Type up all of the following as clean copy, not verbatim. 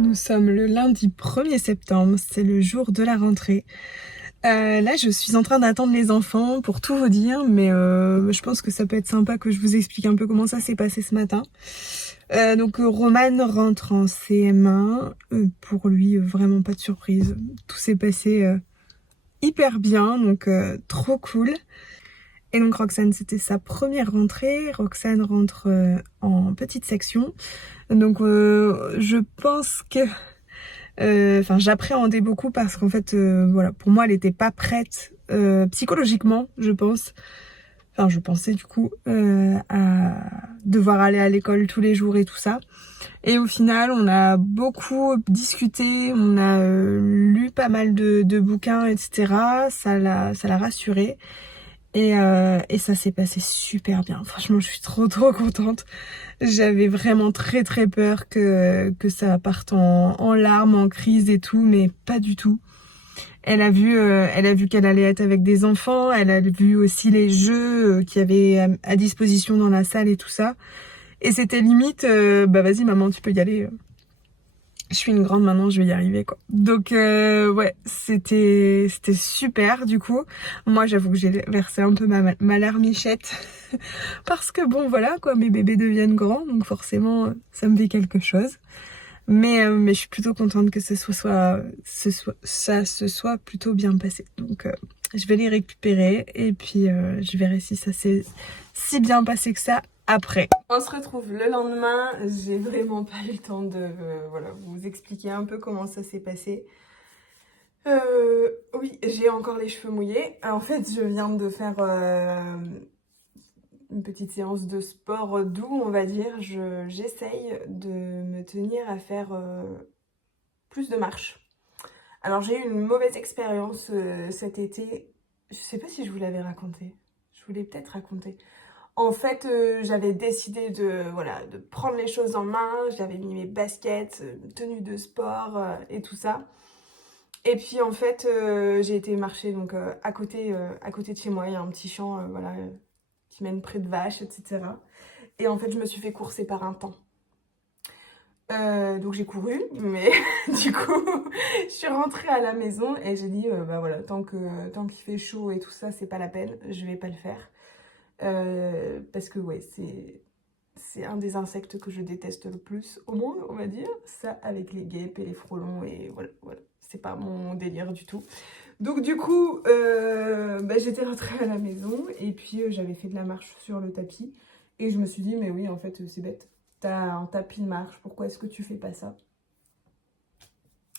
Nous sommes le lundi 1er septembre, c'est le jour de la rentrée. Là, je suis en train d'attendre les enfants pour tout vous dire, mais je pense que ça peut être sympa que je vous explique un peu comment ça s'est passé ce matin. Roman rentre en CM1. Pour lui, vraiment pas de surprise. Tout s'est passé hyper bien, donc trop cool. Et donc Roxane, c'était sa première rentrée. Roxane rentre en petite section. Donc je pense que j'appréhendais beaucoup parce qu'en fait, voilà, pour moi, elle n'était pas prête psychologiquement, je pense. Enfin, je pensais du coup à devoir aller à l'école tous les jours et tout ça. Et au final, on a beaucoup discuté, on a lu pas mal de bouquins, etc. Ça l'a rassurée. Et ça s'est passé super bien. Franchement, je suis trop contente. J'avais vraiment très peur que ça parte en larmes, en crise et tout, mais pas du tout. Elle a vu qu'elle allait être avec des enfants, elle a vu aussi les jeux qu'il y avait à disposition dans la salle et tout ça. Et c'était limite, bah vas-y maman, tu peux y aller. Je suis une grande maintenant, je vais y arriver quoi. Donc ouais, c'était super du coup. Moi j'avoue que j'ai versé un peu ma larmichette parce que bon voilà quoi, mes bébés deviennent grands donc forcément ça me fait quelque chose. Mais je suis plutôt contente que ça se soit plutôt bien passé. Donc je vais les récupérer et puis je verrai si ça s'est si bien passé que ça après. On se retrouve le lendemain. J'ai vraiment pas eu le temps de voilà, vous expliquer un peu comment ça s'est passé. Oui, j'ai encore les cheveux mouillés. En fait, je viens de faire une petite séance de sport doux, on va dire. J'essaye de me tenir à faire plus de marche. Alors j'ai eu une mauvaise expérience cet été. Je sais pas si je vous l'avais raconté. Je vous l'ai peut-être raconté. En fait, j'avais décidé de prendre les choses en main. J'avais mis mes baskets, tenue de sport et tout ça. Et puis en fait, j'ai été marcher donc à côté de chez moi. Il y a un petit champ qui mène près de vaches, etc. Et en fait, je me suis fait courser par un taon. Donc j'ai couru, mais du coup, je suis rentrée à la maison et j'ai dit, bah voilà, tant qu'il fait chaud et tout ça, c'est pas la peine, je vais pas le faire. Parce que ouais, c'est un des insectes que je déteste le plus au monde, on va dire. Ça, avec les guêpes et les frelons, et voilà. C'est pas mon délire du tout. Donc du coup, j'étais rentrée à la maison et puis j'avais fait de la marche sur le tapis. Et je me suis dit, mais oui, en fait, c'est bête. T'as un tapis de marche, pourquoi est-ce que tu fais pas ça?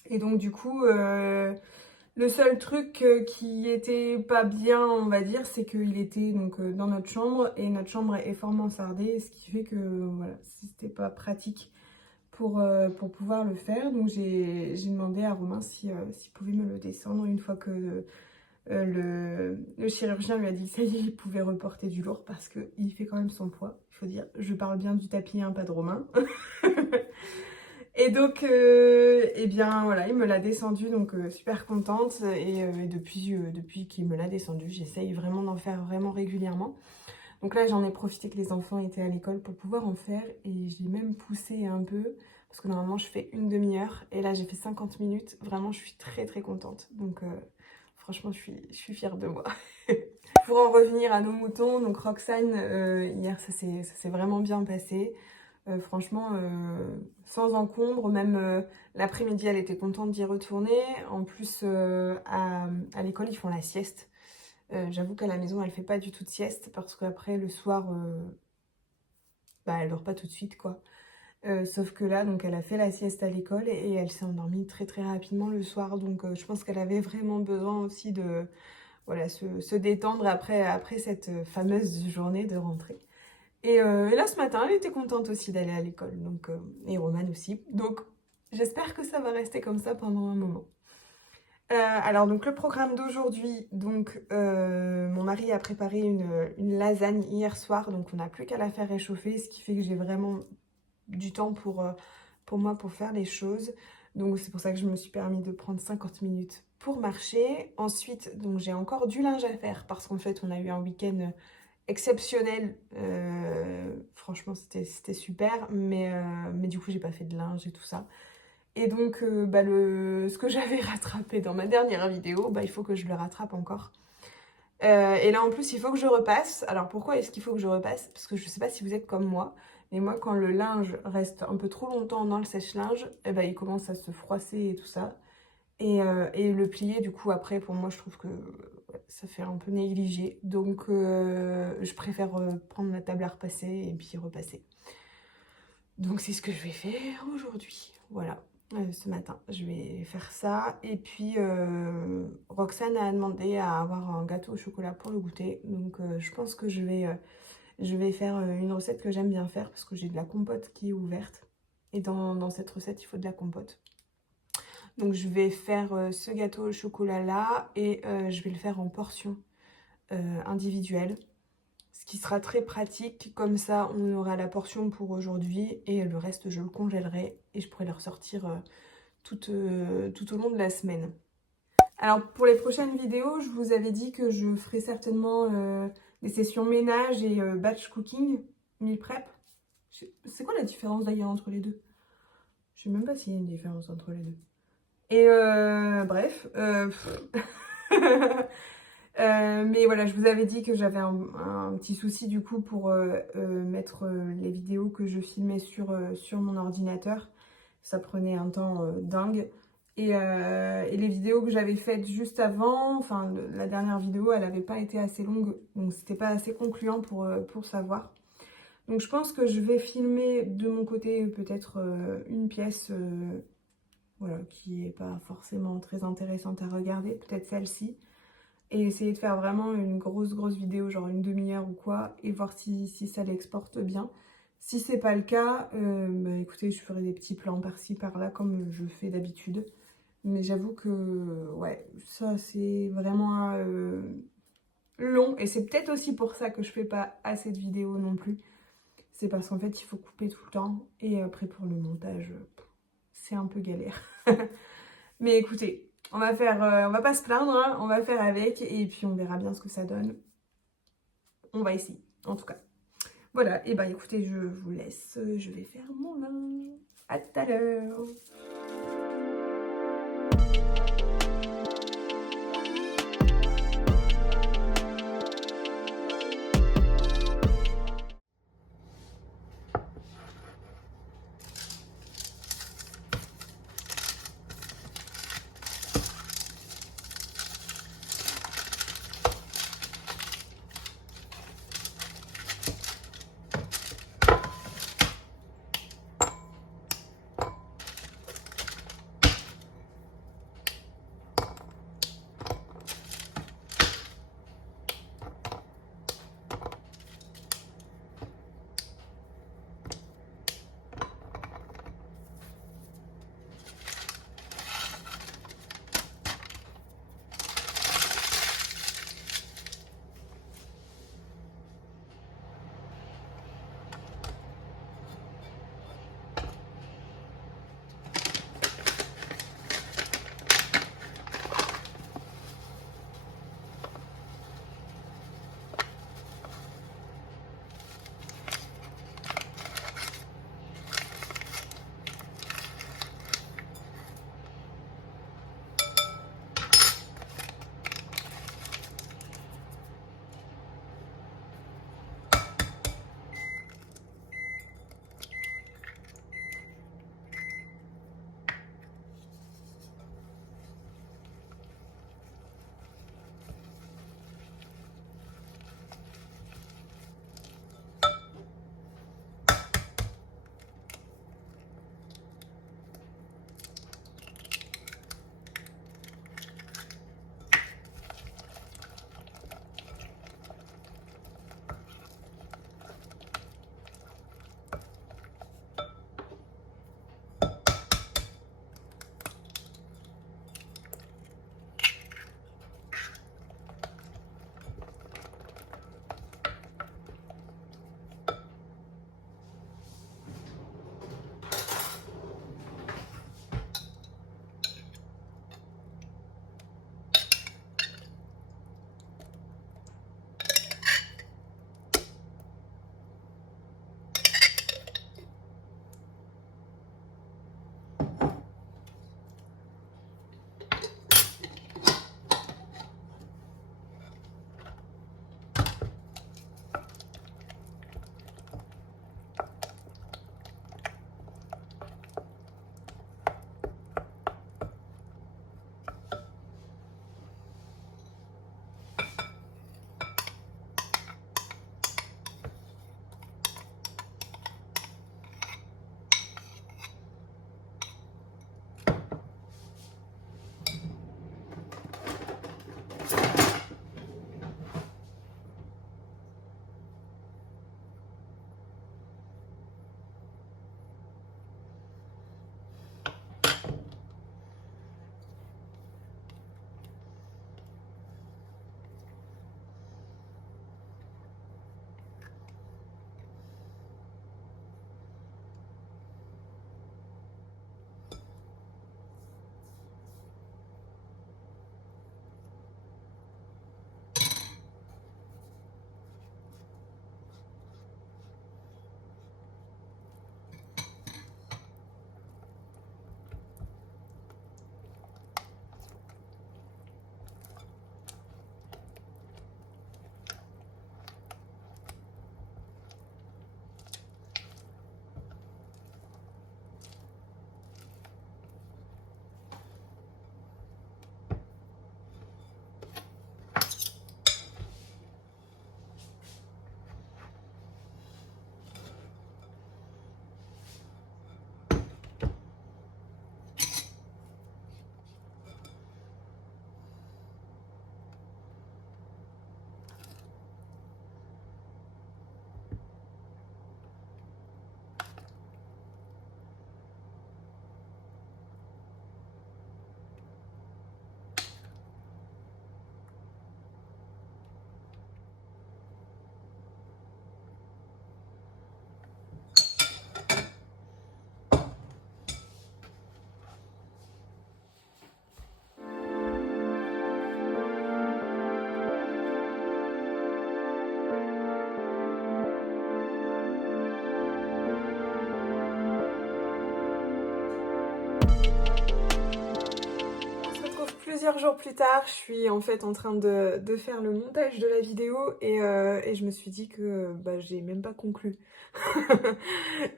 Et donc du coup, le seul truc qui était pas bien, on va dire, c'est qu'il était donc dans notre chambre et notre chambre est fort mansardée, ce qui fait que voilà, c'était pas pratique pour pouvoir le faire. Donc j'ai demandé à Romain s'il pouvait me le descendre une fois que le chirurgien lui a dit que ça y est, il pouvait reporter du lourd parce qu'il fait quand même son poids. Il faut dire, je parle bien du tapis, hein, pas de Romain. Et donc, eh bien voilà, il me l'a descendu, donc super contente. Et depuis qu'il me l'a descendu, j'essaye vraiment d'en faire vraiment régulièrement. Donc là, j'en ai profité que les enfants étaient à l'école pour pouvoir en faire. Et j'ai même poussé un peu, parce que normalement, je fais une demi-heure. Et là, j'ai fait 50 minutes. Vraiment, je suis très contente. Donc franchement, je suis fière de moi. Pour en revenir à nos moutons, donc Roxane, hier, ça s'est vraiment bien passé. Franchement, sans encombre, même l'après-midi, elle était contente d'y retourner. En plus, à l'école, ils font la sieste. J'avoue qu'à la maison, elle fait pas du tout de sieste parce qu'après, le soir, elle dort pas tout de suite, quoi. Sauf que là, donc, elle a fait la sieste à l'école et elle s'est endormie très rapidement le soir. Donc, je pense qu'elle avait vraiment besoin aussi de voilà, se détendre après cette fameuse journée de rentrée. Et là, ce matin, elle était contente aussi d'aller à l'école, donc, et Roman aussi. Donc, j'espère que ça va rester comme ça pendant un moment. Alors, donc, le programme d'aujourd'hui, donc, mon mari a préparé une lasagne hier soir, donc on n'a plus qu'à la faire réchauffer, ce qui fait que j'ai vraiment du temps pour moi pour faire les choses. Donc, c'est pour ça que je me suis permis de prendre 50 minutes pour marcher. Ensuite, donc, j'ai encore du linge à faire parce qu'en fait, on a eu un week-end exceptionnel. Franchement, c'était super. Mais du coup, j'ai pas fait de linge et tout ça. Et donc, ce que j'avais rattrapé dans ma dernière vidéo, il faut que je le rattrape encore. Et là, en plus, il faut que je repasse. Alors, pourquoi est-ce qu'il faut que je repasse? Parce que je sais pas si vous êtes comme moi, mais moi, quand le linge reste un peu trop longtemps dans le sèche-linge, il commence à se froisser et tout ça. Et le plier, du coup, après, pour moi, je trouve que ça fait un peu négligé. Donc, je préfère prendre la table à repasser et puis repasser. Donc, c'est ce que je vais faire aujourd'hui. Voilà, ce matin, je vais faire ça. Et puis, Roxane a demandé à avoir un gâteau au chocolat pour le goûter. Donc, je pense que je vais faire une recette que j'aime bien faire parce que j'ai de la compote qui est ouverte. Et dans cette recette, il faut de la compote. Donc je vais faire ce gâteau au chocolat là et je vais le faire en portions individuelles. Ce qui sera très pratique, comme ça on aura la portion pour aujourd'hui et le reste je le congèlerai et je pourrai le ressortir tout au long de la semaine. Alors pour les prochaines vidéos, je vous avais dit que je ferai certainement des sessions ménage et batch cooking, meal prep. C'est quoi la différence d'ailleurs entre les deux? Je sais même pas s'il y a une différence entre les deux. Et bref, mais voilà, je vous avais dit que j'avais un petit souci du coup pour mettre les vidéos que je filmais sur mon ordinateur. Ça prenait un temps dingue. Et les vidéos que j'avais faites juste avant, enfin la dernière vidéo, elle n'avait pas été assez longue, donc c'était pas assez concluant pour savoir. Donc je pense que je vais filmer de mon côté peut-être une pièce voilà, qui n'est pas forcément très intéressante à regarder, peut-être celle-ci. Et essayer de faire vraiment une grosse vidéo, genre une demi-heure ou quoi, et voir si ça l'exporte bien. Si c'est pas le cas, écoutez, je ferai des petits plans par-ci, par-là, comme je fais d'habitude. Mais j'avoue que, ouais, ça c'est vraiment long. Et c'est peut-être aussi pour ça que je fais pas assez de vidéos non plus. C'est parce qu'en fait, il faut couper tout le temps. Et après, pour le montage, c'est un peu galère. Mais écoutez, on va pas se plaindre, hein, on va faire avec et puis on verra bien ce que ça donne. On va essayer, en tout cas. Voilà, et écoutez, je vous laisse, je vais faire mon linge. À tout à l'heure. plusieurs jours plus tard, je suis en fait en train de faire le montage de la vidéo et je me suis dit que bah, j'ai même pas conclu.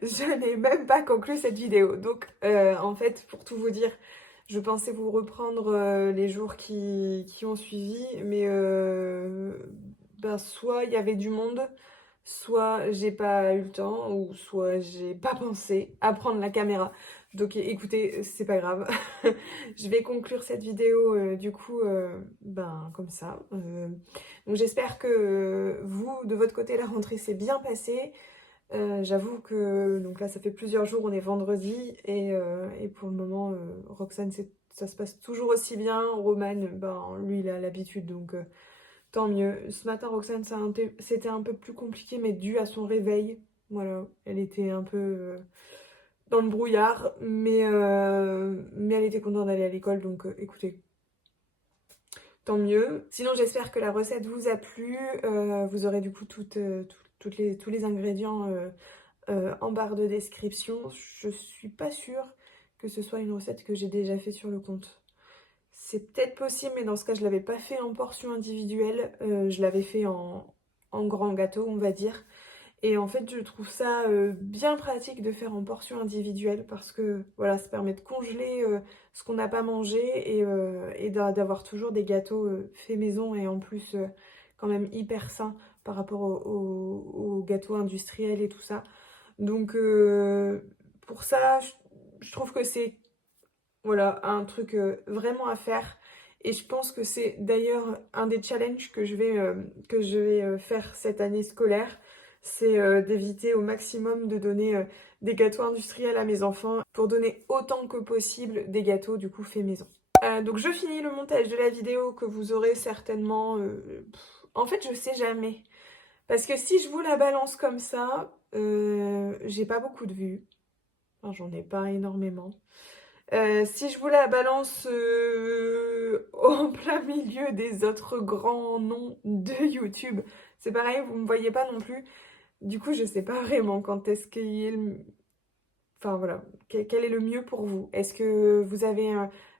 Je n'ai même pas conclu cette vidéo. Donc en fait, pour tout vous dire, je pensais vous reprendre les jours qui ont suivi, mais ben, soit il y avait du monde, soit j'ai pas eu le temps, ou soit j'ai pas pensé à prendre la caméra. Donc écoutez, c'est pas grave. Je vais conclure cette vidéo du coup ben comme ça. Donc j'espère que vous, de votre côté, la rentrée s'est bien passée. J'avoue que donc là ça fait plusieurs jours, on est vendredi et pour le moment Roxane ça se passe toujours aussi bien. Roman, ben lui il a l'habitude donc tant mieux. Ce matin Roxane c'était un peu plus compliqué mais dû à son réveil. Voilà, elle était un peu dans le brouillard mais elle était contente d'aller à l'école donc écoutez. Tant mieux. Sinon, j'espère que la recette vous a plu. Vous aurez du coup tous les ingrédients en barre de description. Je suis pas sûre que ce soit une recette que j'ai déjà fait sur le compte. C'est peut-être possible, mais dans ce cas, je l'avais pas fait en portion individuelle. Je l'avais fait en grand gâteau, on va dire. Et en fait, je trouve ça bien pratique de faire en portion individuelle parce que voilà, ça permet de congeler ce qu'on n'a pas mangé et d'avoir toujours des gâteaux faits maison et en plus quand même hyper sains par rapport aux gâteaux industriels et tout ça. Donc pour ça, je trouve que c'est voilà, un truc vraiment à faire. Et je pense que c'est d'ailleurs un des challenges que je vais faire cette année scolaire. C'est d'éviter au maximum de donner des gâteaux industriels à mes enfants pour donner autant que possible des gâteaux du coup faits maison. Donc je finis le montage de la vidéo que vous aurez certainement... En fait, je sais jamais. Parce que si je vous la balance comme ça, j'ai pas beaucoup de vues. Enfin, j'en ai pas énormément. Si je vous la balance en plein milieu des autres grands noms de YouTube, c'est pareil, vous me voyez pas non plus. Du coup, je sais pas vraiment quand est-ce qu'il y a le... Enfin voilà, quel est le mieux pour vous? Est-ce que vous avez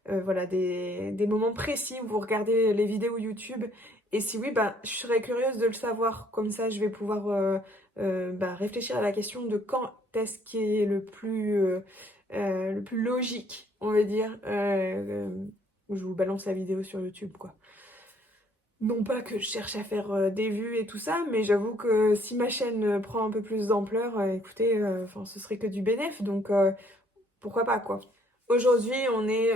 voilà, des moments précis où vous regardez les vidéos YouTube? Et si oui, bah, je serais curieuse de le savoir. Comme ça, je vais pouvoir bah, réfléchir à la question de quand est-ce qui est le plus logique, on va dire, où je vous balance la vidéo sur YouTube, quoi. Non pas que je cherche à faire des vues et tout ça, mais j'avoue que si ma chaîne prend un peu plus d'ampleur, écoutez, enfin, ce serait que du bénéf, donc pourquoi pas, quoi. Aujourd'hui, on est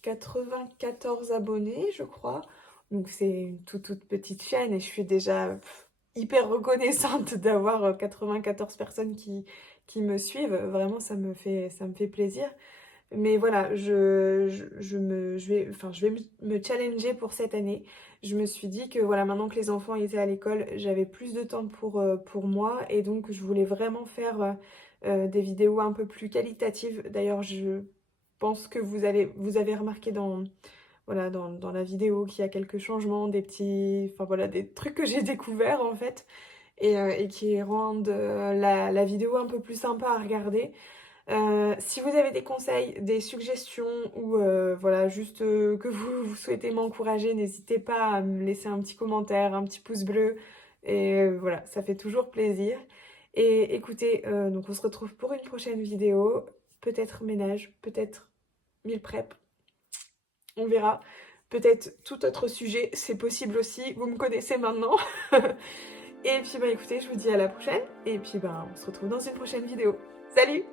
94 abonnés, je crois. Donc c'est une toute petite chaîne et je suis déjà hyper reconnaissante d'avoir 94 personnes qui me suivent. Vraiment, ça me fait plaisir. Mais voilà, je vais me challenger pour cette année. Je me suis dit que voilà, maintenant que les enfants étaient à l'école, j'avais plus de temps pour moi et donc je voulais vraiment faire des vidéos un peu plus qualitatives. D'ailleurs, je pense que vous avez remarqué voilà, dans la vidéo qu'il y a quelques changements, enfin voilà, des trucs que j'ai découverts en fait et qui rendent la vidéo un peu plus sympa à regarder. Si vous avez des conseils, des suggestions ou voilà, juste que vous souhaitez m'encourager, n'hésitez pas à me laisser un petit commentaire, un petit pouce bleu. Et voilà, ça fait toujours plaisir. Et écoutez, donc on se retrouve pour une prochaine vidéo. Peut-être ménage, peut-être meal prep. On verra. Peut-être tout autre sujet, c'est possible aussi. Vous me connaissez maintenant. Et puis bah écoutez, je vous dis à la prochaine. Et puis bah on se retrouve dans une prochaine vidéo. Salut!